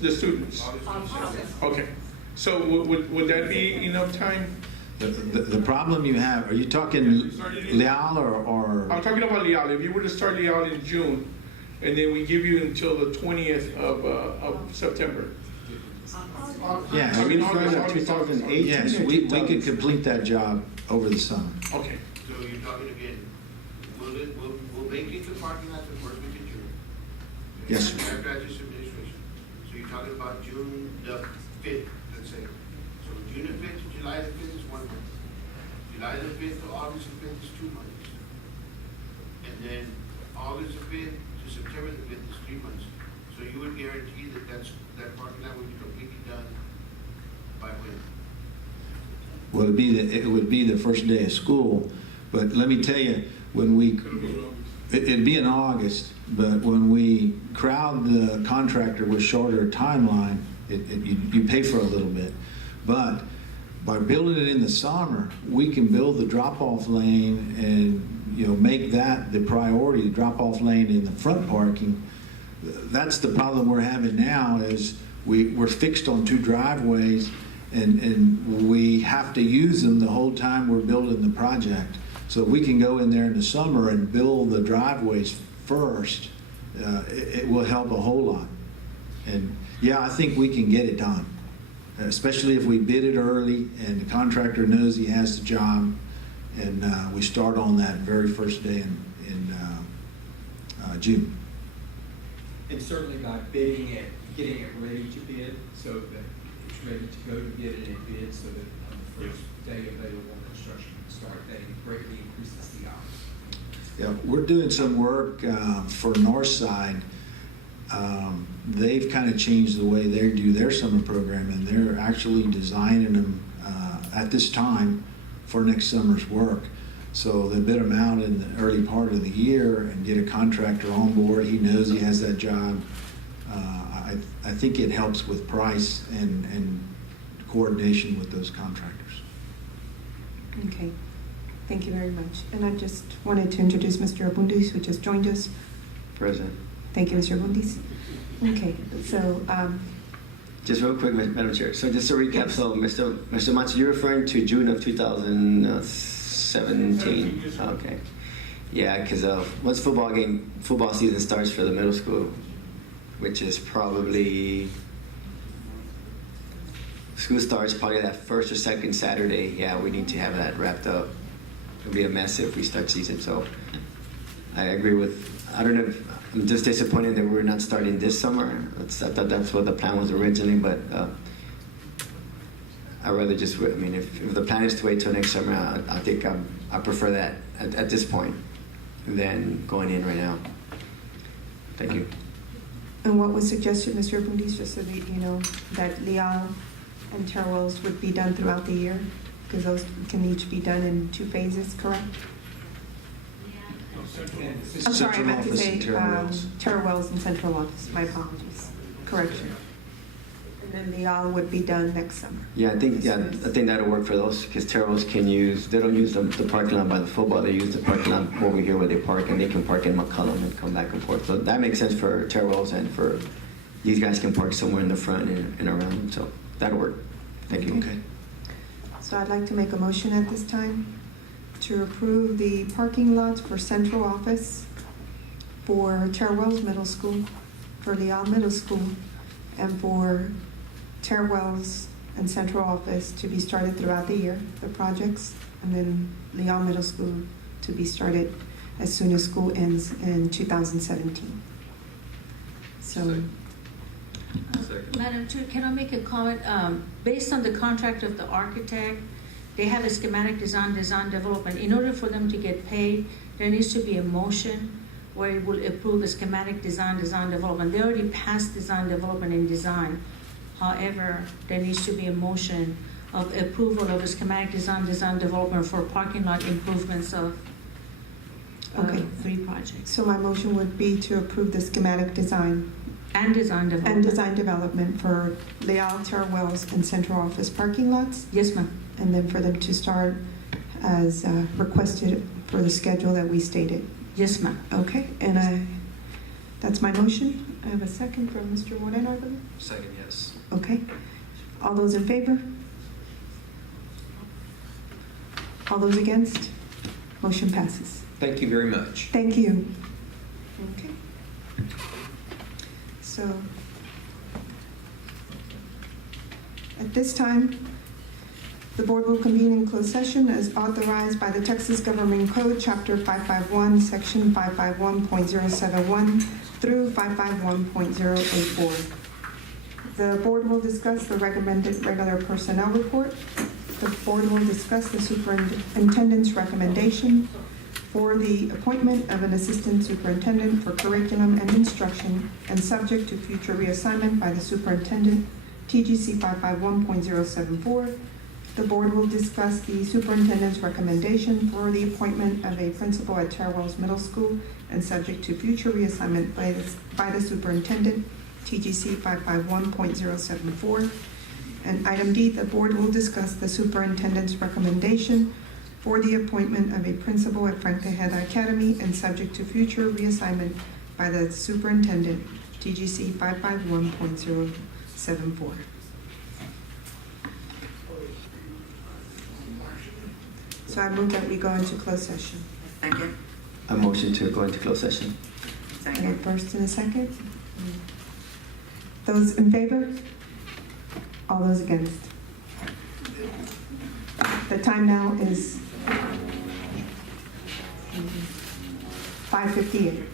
the students? Okay, so would that be enough time? The problem you have, are you talking Leal or? I'm talking about Leal. If you were to start Leal in June, and then we give you until the 20th of September. Yeah, I mean, August, August, 2018 yes, or we 2000? could complete that job over the summer. Okay, So you're talking again, we'll vacate the parking lot the first week of June. Yes, sir. After this administration. So you're talking about June the 5th, let's say. So June the 5th to July the 5th is 1 month. July the 5th to August the 5th is 2 months. And then August the 5th to September the 5th is 3 months. So you would guarantee that that parking lot would be completely done by when? Well, it would be the first day of school, but let me tell you, it'd be in August, but when we crowd the contractor with shorter timeline, you pay for a little bit. But by building it in the summer, we can build the drop-off lane and make that the priority, the drop-off lane in the front parking. That's the problem we're having now is we're fixed on 2 driveways and we have to use them the whole time we're building the project. So if we can go in there in the summer and build the driveways first, it will help a whole lot. And yeah, I think we can get it done, especially if we bid it early and the contractor knows he has the job, and we start on that very first day in June. And certainly by bidding it, getting it ready to bid, so that it's ready to go to bid and it bids, so that on the first day available construction can start, that greatly increases the hours. Yeah, we're doing some work for Northside. They've kind of changed the way they do their summer program, and they're actually designing them at this time for next summer's work. So they bid them out in the early part of the year and get a contractor on board. He knows he has that job. I think it helps with price and coordination with those contractors. Okay, thank you very much. And I just wanted to introduce Mr. Abundis, who just joined us. Present. Thank you, Mr. Abundis. Okay, so Just real quick, Madam Chair. So just to recap, so Mr. Matsu, you're referring to June of 2017. Okay. Yeah, because once football season starts for the middle school, which is probably school starts probably that first or second Saturday. Yeah, we need to have that wrapped up. It'll be a mess if we start season. So I agree with. I don't know. I'm just disappointed that we're not starting this summer. I thought that's what the plan was originally, but I'd rather just. I mean, if the plan is to wait till next summer, I think I prefer that at this point than going in right now. Thank you. and what was suggested, Mr. Abundis, just so that you know, that Leal and Terwells would be done throughout the year, because those can each be done in 2 phases, correct? I'm sorry, I meant to say Terwells and Central Office. My apologies. Correction. And then Leal would be done next summer. Yeah, I think that'll work for those because Terrells can use. They don't use the parking lot by the football. They use the parking lot over here where they park, and they can park in McCullum and come back and forth. So that makes sense for Terrells, and for these guys can park somewhere in the front and around. So that'll work. Thank you. Okay. So I'd like to make a motion at this time to approve the parking lots for Central Office, for Terwells Middle School, for Leal Middle School, and for Terwells and Central Office to be started throughout the year, the projects, and then Leal Middle School to be started as soon as school ends in 2017. So, Madam Chair, can I make a comment? Based on the contract of the architect, they have a schematic design development. In order for them to get paid, there needs to be a motion where it will approve a schematic design development. They already passed design development and design. However, there needs to be a motion of approval of a schematic design development for parking lot improvements of Okay. 3 projects. so my motion would be to approve the schematic design And design development. and design development for Leal, Terwells, and Central Office parking lots, Yes, ma'am. and then for them to start as requested for the schedule that we stated. Yes, ma'am. Okay, and That's my motion. I have a second from Mr. Moreno, I believe. Second, yes. Okay. All those in favor? All those against? Motion passes. Thank you very much. Thank you. Okay. So, at this time, the board will convene in closed session as authorized by the Texas Government Code, Chapter 551, Section 551.071 through 551.084. The board will discuss the recommended regular personnel report. The board will discuss the superintendent's recommendation for the appointment of an assistant superintendent for curriculum and instruction and subject to future reassignment by the superintendent, TGC 551.074. The board will discuss the superintendent's recommendation for the appointment of a principal at Terra Wells Middle School and subject to future reassignment by the superintendent, TGC 551.074. And item D, the board will discuss the superintendent's recommendation for the appointment of a principal at Frank Tejeda Academy and subject to future reassignment by the superintendent, TGC 551.074. So I move that we go into closed session. Second. A motion to go into closed session. And a Second. first and a second. Those in favor? All those against? The time now is 5:58.